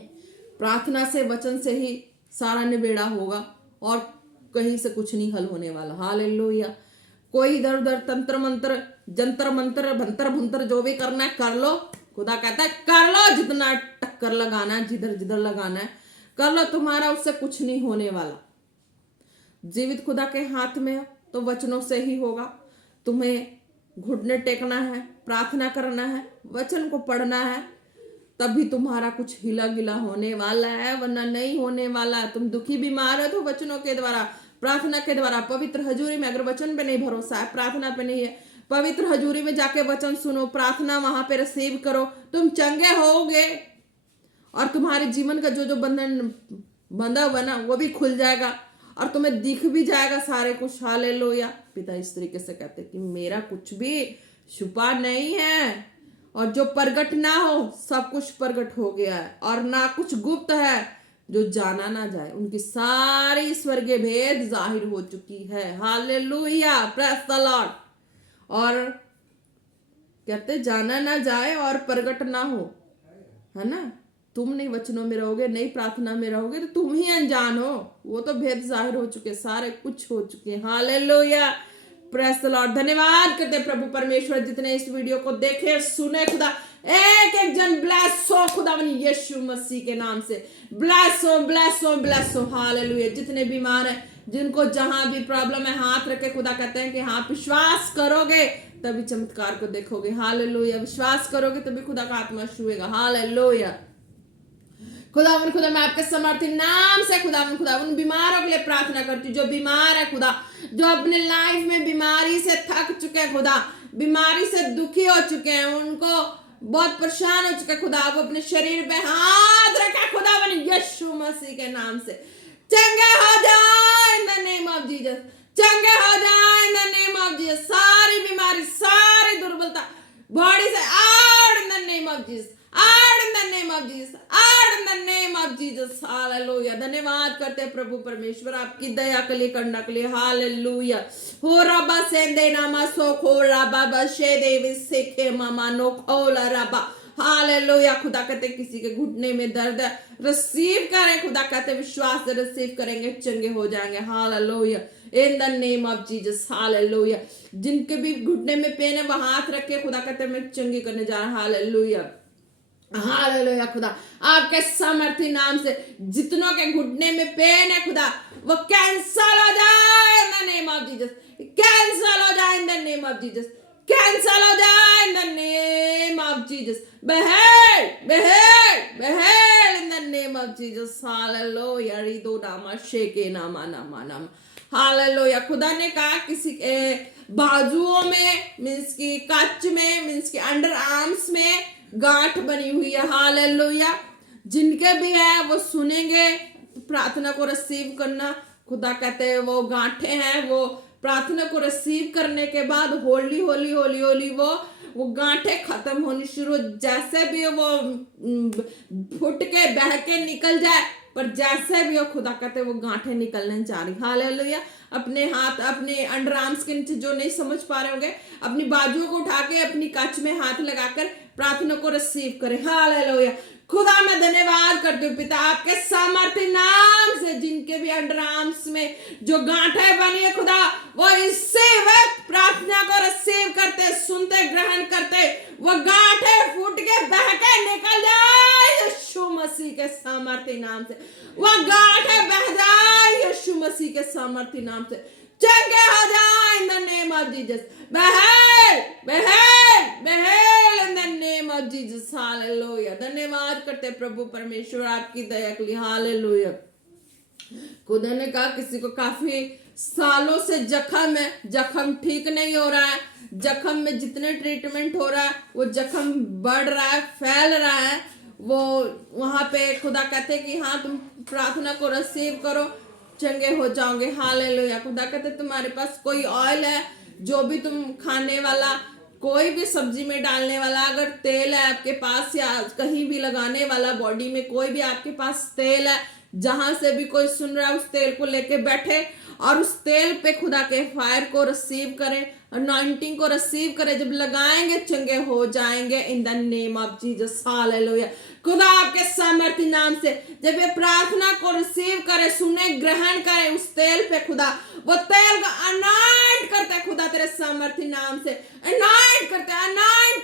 प्रार्थना से, वचन से ही सारा निबेड़ा होगा और कहीं से कुछ नहीं हल होने वाला। हालेलुया। कोई इधर उधर तंत्र मंत्र, जंतर मंत्र, भंतर भुंतर जो भी करना है कर लो। खुदा कहता है कर लो, जितना टक्कर लगाना है, जिधर जिधर लगाना है कर लो, तुम्हारा उससे कुछ नहीं होने वाला। जीवित खुदा के हाथ में तो वचनों से ही होगा। तुम्हें घुटने टेकना है, प्रार्थना करना है, वचन को पढ़ना है, तभी तुम्हारा कुछ हिला गिला होने वाला है, वरना नहीं होने वाला है। तुम दुखी बीमार हो तो वचनों के द्वारा, प्रार्थना के द्वारा, पवित्र हजूरी में, अगर वचन पे नहीं भरोसा है, प्रार्थना पे नहीं है, पवित्र हजूरी में जाके वचन सुनो, प्रार्थना वहां पे रिसीव करो, तुम चंगे होगे और तुम्हारे जीवन का जो जो बंधन बंधा हुआ ना वो भी खुल जाएगा और तुम्हें दिख भी जाएगा सारे कुछ। हालेलुया। पिता इस तरीके से कहते कि मेरा कुछ भी छुपा नहीं है और जो प्रगट ना हो सब कुछ प्रगट हो गया है, और ना कुछ गुप्त है जो जाना ना जाए। उनकी सारी स्वर्गीय भेद जाहिर हो चुकी है। हालेलुया। Praise the Lord. और कहते जाना ना जाए और प्रगट ना हो, है ना। तुम नहीं वचनों में रहोगे, नहीं प्रार्थना में रहोगे तो तुम ही अनजान हो। वो तो भेद जाहिर हो चुके, सारे कुछ हो चुके। हालेलुया। Praise the Lord. धन्यवाद करते प्रभु परमेश्वर जितने इस वीडियो को देखे सुने, खुदा एक एक जन ब्लेस हो खुदा यीशु मसीह के नाम से, ब्लेस हो ब्लेस हो ब्लेस हो। हालेलुया। जितने बीमार हैं, जिनको जहां भी प्रॉब्लम है, हाथ रखे, खुदा कहते हैं कि हाँ विश्वास करोगे तभी चमत्कार को देखोगे। हालेलुया। विश्वास करोगे तभी खुदा का आत्मा छुएगा। हालेलुया। खुदा मैं आपके समर्थी नाम से खुदा उन बीमारों के लिए प्रार्थना करती हूँ जो बीमार है, खुदा जो अपने लाइफ में बीमारी से थक चुके हैं, खुदा बीमारी से दुखी हो चुके हैं, उनको बहुत परेशान हो चुके हैं, खुदा वो अपने शरीर पे हाथ रखा, खुदा यीशु मसीह के नाम से चंगे हो जाए in the name of Jesus, चंगे हो जाए in the name of Jesus. सारी बीमारी, सारी दुर्बलता बॉडी से out in the name of Jesus, out in the name of Jesus, out in the name of Jesus. Hallelujah. धन्यवाद करते हैं प्रभु परमेश्वर आपकी दया के लिए, करना के लिए। हालेलुया। हो रबा सेंदे नामा सो खो रबा बशे देवी सेखे मामा नो खोला रबा। हालेलुया। खुदा कहते किसी के घुटने में दर्द है, रिसीव करें। खुदा कहते विश्वास से रिसीव करेंगे, चंगे हो जाएंगे। Hallelujah. In the name of Jesus. Hallelujah. जिनके भी घुटने में पेन है वह हाथ रखे, खुदा कहते मैं चंगी करने जा रहा हूं। हालेलुया। हालेलुया। खुदा आपके सामर्थी नाम से जितनों के घुटने में पेन है, खुदा वो कैंसल हो जाए in the name of Jesus, cancel हो जाए in the name of Jesus, cancel हो जाए in the name of Jesus. Be healed be healed be healed in the name of Jesus. Hallelujah. रिदो नामा शेके नामा नामा नामा। हालेलुया। खुदा ने कहा किसी के बाजुओं में मींस की कच में, मींस की अंडर आर्म्स में गांठ बनी हुई है। हालेलुया। जिनके भी है वो सुनेंगे, प्रार्थना को रिसीव करना। खुदा कहते हैं वो गांठे हैं, वो प्रार्थना को रिसीव करने के बाद होली होली होली होली वो गांठे खत्म होनी शुरू, जैसे भी वो फुट के बह के निकल जाए, पर जैसे भी हो खुदा कहते वो गांठे निकलने जा रही। हालेलुया। अपने हाथ, अपने अंडर आर्म्स के नीचे जो नहीं समझ पा रहे होंगे, अपनी बाजुओं को उठा के अपनी कच में हाथ लगाकर प्रार्थना को रिसीव करें। हालेलुया। खुदा मैं धन्यवाद करती हूँ पिता आपके सामर्थ्य नाम से, जिनके भी अंडर आर्म्स में जो गांठे बनी है खुदा, वो इसी वक्त प्रार्थना को रिसीव करते, सुनते, ग्रहण करते, वो गांठे फूट के बह के निकल जाए यीशु मसीह के सामर्थ्य नाम से। वो गांठे बह जाए यीशु मसीह के सामर्थ्य नाम से, चंगे हो जाए in the name of Jesus. Be healed be healed be healed in the name of Jesus. Hallelujah. धन्यवाद करते प्रभु परमेश्वर आपकी दया के लिए। हालेलुया। खुदा ने कहा किसी को काफी सालों से जख्म है, जख्म ठीक नहीं हो रहा है, जख्म में जितने ट्रीटमेंट हो रहा है वो जख्म बढ़ रहा है, फैल रहा है, वो वहां पे खुदा कहते कि हाँ तुम प्रार्थना को रिसीव करो, चंगे हो जाओगे। हालेलुया। खुदा कहते तुम्हारे पास कोई ऑयल है, जो भी तुम खाने वाला, कोई भी सब्जी में डालने वाला अगर तेल है आपके पास, या कहीं भी लगाने वाला बॉडी में कोई भी आपके पास तेल है, जहां से भी कोई सुन रहा है उस तेल को लेके बैठे और उस तेल पे खुदा के फायर को रिसीव करें, अनॉइंटिंग को रिसीव करें। जब लगाएंगे चंगे हो जाएंगे इन the name of Jesus. Hallelujah. खुदा आपके सामर्थ्य नाम से जब ये प्रार्थना को रिसीव करे, सुने, ग्रहण करे, उस तेल पे खुदा वो तेल को अनॉइंट करते खुदा तेरे सामर्थ्य नाम से, अनॉइंट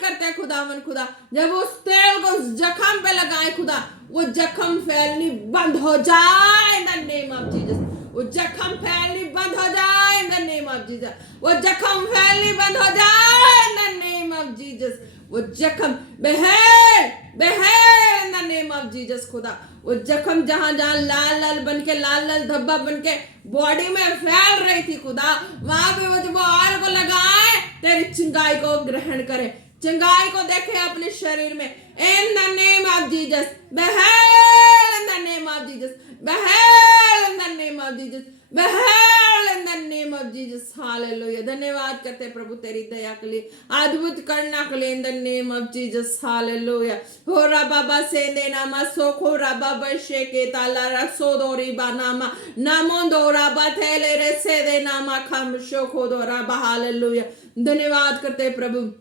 करते खुदावन। खुदा जब उस तेल को उस जख्म पे लगाए खुदा, वो जख्म फैलनी बंद हो जाए in the name of Jesus. वो जख्म फैलनी बंद हो जाए in the name of Jesus. वो जख्म फैलनी बंद हो जाए in the name of Jesus. वो जख्म be healed be healed in the name of Jesus. खुदा वो जख्म जहां जहां लाल लाल बन के, लाल लाल धब्बा बन के बॉडी में फैल रही थी खुदा, वहां पे वो जब ऑयल को लगाए, तेरी चिंगाई को ग्रहण करे, चिंगाई को देखे अपने शरीर में in the name of Jesus. Be healed in the name of Jesus. Be healed in the name of Jesus. Be healed in the name of Jesus. Hallelujah. धन्यवाद करते प्रभु तेरी दया के लिए, अद्भुत करना के लिए इन the name of Jesus. Hallelujah. हो रा बाबा से दे नामा सोखो रा बाबा शेके ताला रा सोदोरी बानामा नामो दोरा बथेले रे से दे नामा खम शोखो दोरा बा। हालेलुया। धन्यवाद करते प्रभु।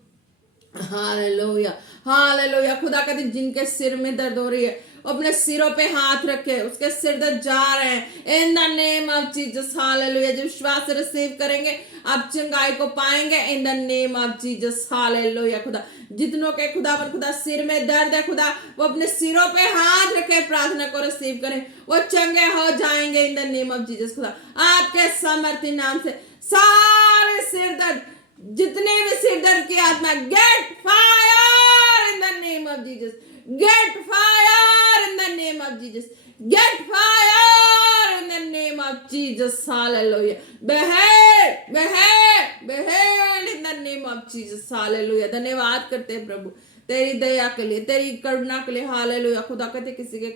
हालेलुया। हालेलुया। खुदा कहते जिनके सिर में दर्द हो रही है अपने सिरों पे हाथ रखे, उसके सिर दर्द जा रहे हैं in the name of Jesus. Hallelujah. जब विश्वास रिसीव करेंगे आप चंगाई को पाएंगे इन the name of Jesus. Hallelujah. खुदा जितनों के खुदा सिर में दर्द है खुदा, वो अपने सिरों पे हाथ रखे प्रार्थना को रिसीव करें, वो चंगे हो जाएंगे इन द नेम ऑफ जीसस। खुदा आपके सामर्थ्य नाम से सारे सिर दर्द, जितने भी सिर दर्द की आत्मा, get fire in the name of Jesus. Get fire in the name of Jesus. Get fire in the name of Jesus. Hallelujah. Be healed be healed be healed in the name of Jesus. Hallelujah. धन्यवाद करते हैं प्रभु तेरी दया के लिए, तेरी करुणा के लिए। Hallelujah. खुदा कहते किसी के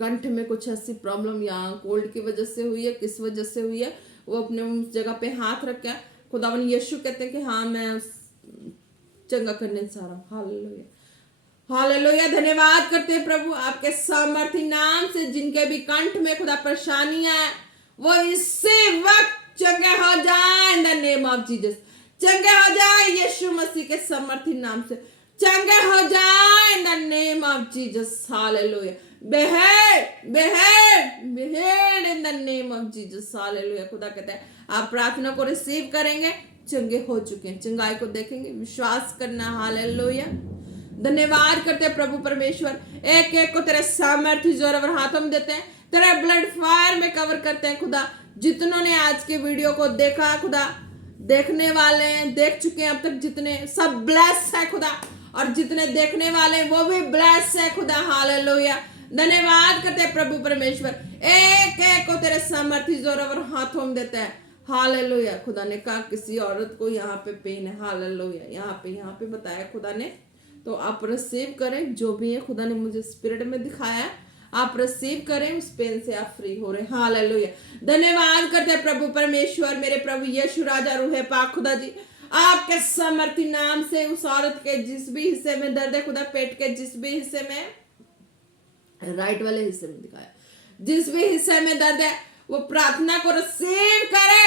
कंठ में कुछ ऐसी प्रॉब्लम या कोल्ड की वजह से हुई है, किस वजह से हुई है, वो अपने उस जगह पे हाथ रखे, खुदावन यीशु कहते हैं कि हाँ मैं चंगा करने जा रहा हूँ। हालेलुया। हालेलुया। धन्यवाद करते हैं प्रभु आपके सामर्थ्य नाम से, जिनके भी कंठ में खुदा परेशानियां है वो इसी वक्त चंगे हो जाए in the name of Jesus. चंगे हो जाए यीशु मसीह के सामर्थ्य नाम से, चंगे हो जाए in the name of Jesus. Hallelujah. Be healed be healed be healed in the name of Jesus. Hallelujah. खुदा कहता है आप प्रार्थना को रिसीव करेंगे, चंगे हो चुके हैं, चंगाई को देखेंगे, विश्वास करना। हालेलुया। धन्यवाद करते हैं प्रभु परमेश्वर, एक एक को तेरे सामर्थ्य जोर हाथों में देते हैं, तेरे ब्लड फायर में कवर करते हैं खुदा। जितनों ने आज के वीडियो को देखा खुदा, देखने वाले हैं, देख चुके हैं अब तक जितने, सब ब्लेस है खुदा, और जितने देखने वाले वो भी ब्लेस है खुदा। हालेलुया। धन्यवाद करते हैं प्रभु परमेश्वर, एक एक को तेरे सामर्थ्य जोर हाथों में देते हैं। हालेलुया। खुदा ने कहा किसी औरत को यहाँ पे पेन है। हालेलुया। यहाँ पे बताया खुदा ने तो आप रिसीव करें जो भी है खुदा ने मुझे स्पिरिट में दिखाया है, आप रिसीव करें, उस पेन से आप फ्री हो रहे हैं। हालेलुया। धन्यवाद करते हैं प्रभु परमेश्वर, मेरे प्रभु यीशु राजा रूह पाक खुदा जी, आपके समर्थी नाम से उस औरत के जिस भी हिस्से में दर्द है खुदा, पेट के जिस भी हिस्से में, राइट वाले हिस्से में दिखाया, जिस भी हिस्से में दर्द है वो प्रार्थना को रिसीव करे,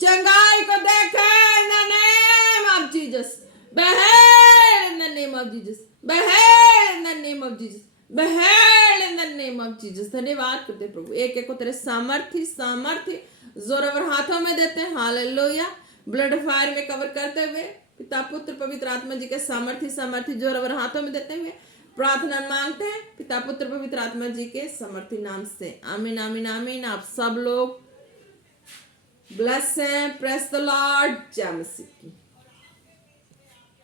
चंगाई को देखे इन the name of Jesus, behead in the name of Jesus, behead in the name of Jesus, behead in the name of Jesus। धन्यवाद करते हैं प्रभु, एक एक को तेरे सामर्थ्य जोरावर हाथों में देते हैं। हालेलुया। ब्लड फायर में कवर करते हुए पिता पुत्र पवित्र आत्मा जी के सामर्थ्य जोरावर हाथों में देते हुए प्रार्थना मांगते हैं पिता पुत्र पवित्र आत्मा जी के समर्थी नाम से। आमीन आमीन आमीन। आप सब लोग ब्लेस हैं। Press the Lord. जय मसीह की।